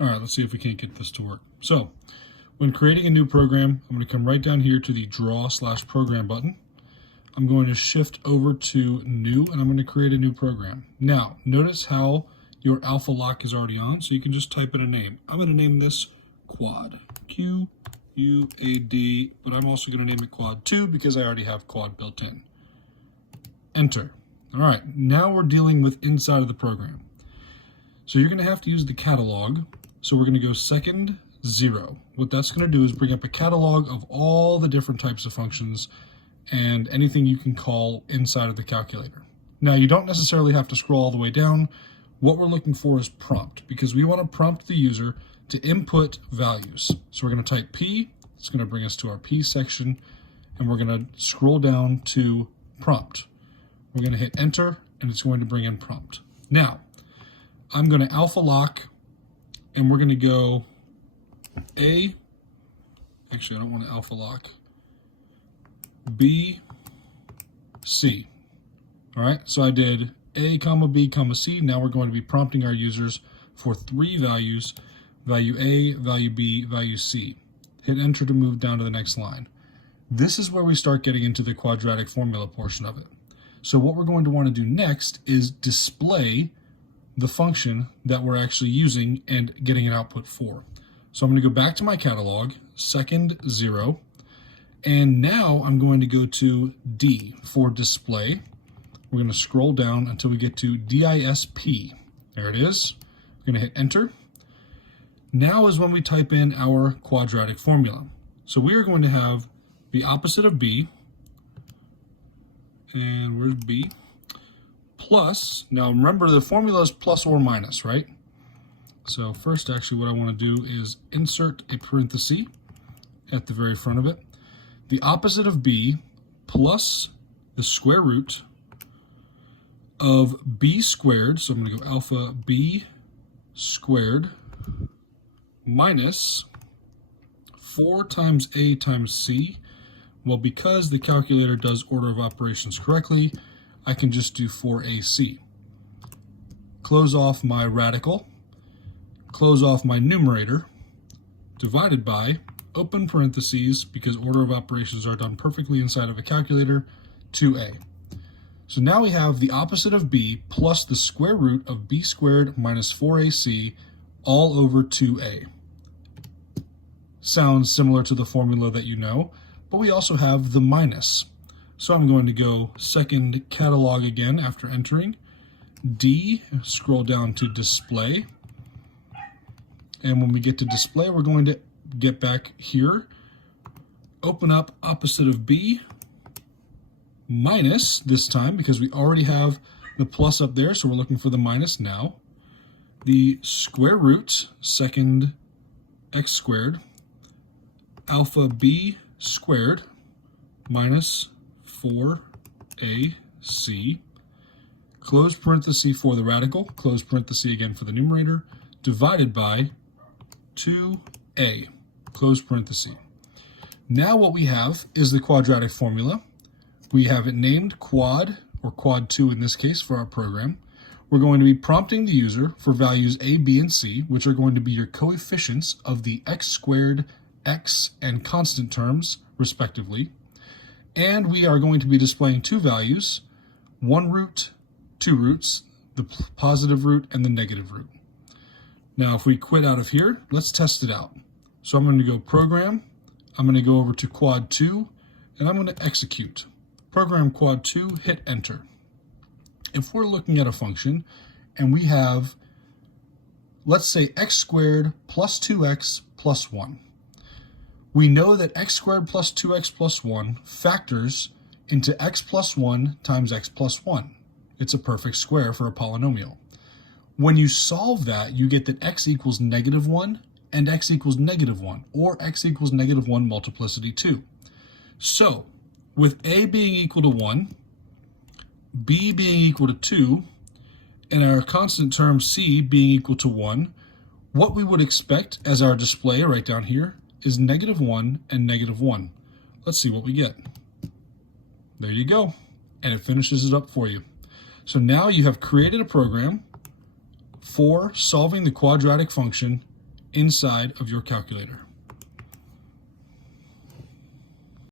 All right, let's see if we can't get this to work. So when creating a new program, I'm going to come right down here to the Draw/Program button. I'm going to shift over to New, and I'm going to create a new program. Now, notice how your alpha lock is already on, so you can just type in a name. I'm going to name this Quad, Q-U-A-D, but I'm also going to name it Quad 2 because I already have Quad built in. Enter. All right, now we're dealing with inside of the program. So you're going to have to use the catalog. So we're going to go second 0. What that's going to do is bring up a catalog of all the different types of functions and anything you can call inside of the calculator. Now, you don't necessarily have to scroll all the way down. What we're looking for is prompt, because we want to prompt the user to input values. So we're going to type P. It's going to bring us to our P section, and we're going to scroll down to prompt. We're going to hit enter, and it's going to bring in prompt. Now, I'm going to alpha lock, and we're going to go A. Actually, I don't want to alpha lock. B, C. All right, so I did A, comma, B, comma, C. Now we're going to be prompting our users for 3 values, value A, value B, value C. Hit enter to move down to the next line. This is where we start getting into the quadratic formula portion of it. So what we're going to want to do next is display the function that we're actually using and getting an output for. So I'm going to go back to my catalog, second 0, and now I'm going to go to D for display. We're going to scroll down until we get to DISP. There it is. We're going to hit enter. Now is when we type in our quadratic formula. So we are going to have the opposite of B, and where's B? Plus, now remember the formula is plus or minus, right? So first, actually, what I want to do is insert a parenthesis at the very front of it. The opposite of B plus the square root of B squared, so I'm going to go alpha B squared minus 4 times A times C. Well, because the calculator does order of operations correctly, I can just do 4AC. Close off my radical, close off my numerator, divided by, open parentheses, because order of operations are done perfectly inside of a calculator, 2A. So now we have the opposite of B plus the square root of B squared minus 4AC all over 2A. Sounds similar to the formula that you know, but we also have the minus. So I'm going to go second catalog again after entering. D, scroll down to display. And when we get to display, we're going to get back here, open up opposite of B, minus this time because we already have the plus up there, so we're looking for the minus now. The square root, second x squared, alpha B squared minus 4AC, close parenthesis for the radical, close parenthesis again for the numerator, divided by 2A, close parenthesis. Now what we have is the quadratic formula. We have it named quad, or quad 2 in this case for our program. We're going to be prompting the user for values A, B, and C, which are going to be your coefficients of the x squared, x, and constant terms, respectively. And we are going to be displaying 2 values, 1 root, 2 roots, the positive root and the negative root. Now, if we quit out of here, let's test it out. So I'm going to go program, I'm going to go over to quad 2, and I'm going to execute. Program quad 2, hit enter. If we're looking at a function and we have, let's say, x squared plus 2x plus 1. We know that x squared plus 2x plus 1 factors into x plus 1 times x plus 1. It's a perfect square for a polynomial. When you solve that, you get that x equals -1 and x equals -1, or x equals -1 multiplicity 2. So, with a being equal to 1, b being equal to 2, and our constant term c being equal to 1, what we would expect as our display right down here is -1 and -1. Let's see what we get. There you go. And it finishes it up for you. So now you have created a program for solving the quadratic function inside of your calculator.